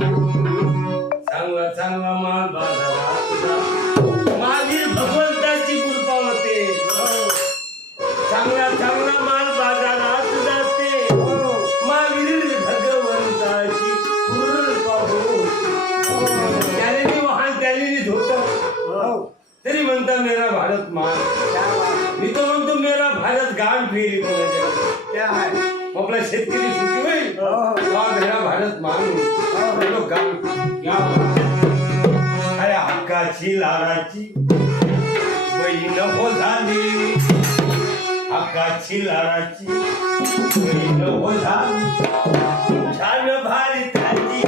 चांगला चांगला माल बाजारात महावीर भगवंताची कृपा होते. चांगला चांगला माल बाजारात जाते. महावीर भगवंताची कृपा होते. त्याने वाहन त्याने धोतर तरी म्हणता मेरा भारत मान. मी तो म्हणतो मेरा भारत गाण फेरी आपला शेतकरी सुखी होईल. मेरा भारत मान अरे हक्काची लाडाची बहीण हो झाली. हक्काची लाडाची बहीण हो झाली. छान भारताची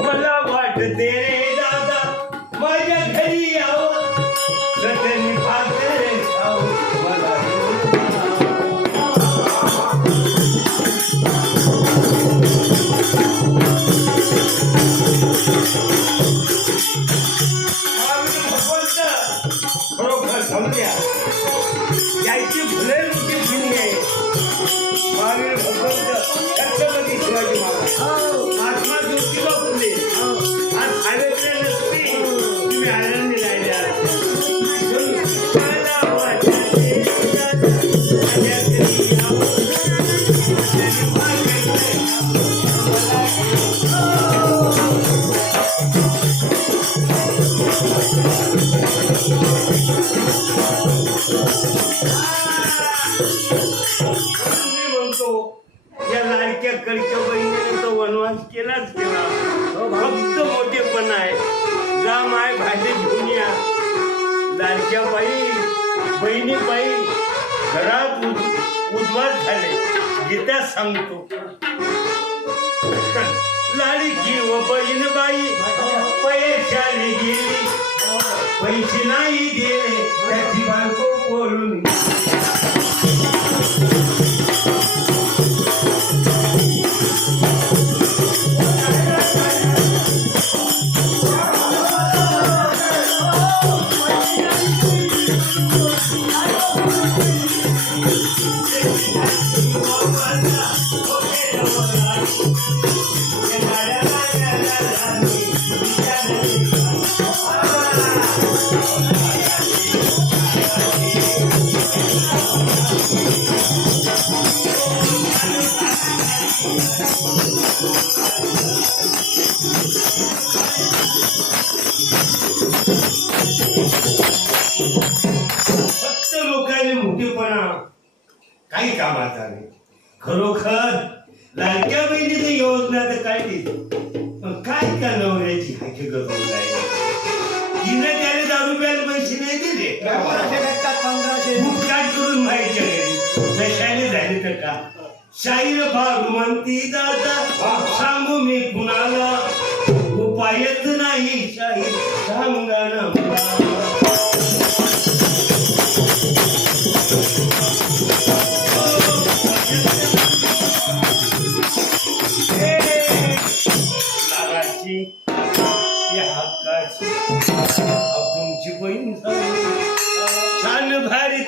मला वाटते रे दादा माझ्या घरी यावं. रतनी भाकर खाऊ मला खरोखर समजा याची फुले मोठी फुली आहे. महावीर भगवंत छत्रपती शिवाजी महाराज महात्मा ज्योतिबा फुले आज सावित्री नसती तुम्ही आनंदी राहिले. या लाडक्या कडक्या बहिणीने तो वनवास केलाच केला. फक्त मोठेपण आहे. जा माय भाजी घेऊन या. लाडक्या बाई बहिणी बाई घरात उद्वास झाले. गीता सांगतो लाडकी व बहीण बाई पैशाने गेली. पैसे नाही दिले त्याची बायको बोलून काही कामाचा नाही. खरोखर लाडक्या बहिणीची योजना तर काढली पण काय त्या नवऱ्याची हाकी करून राहिली. तिने त्याने दारू प्यायला पैसे नाही दिले. 1500 मुठकाट करून माहिती घरी नशाने झाले तर का. शाहीर फार म्हणती दादा सांगू मी कुणाला. उपायच नाही शाहीर सांगा ना. हक्काची तुमची बहीण छान भारी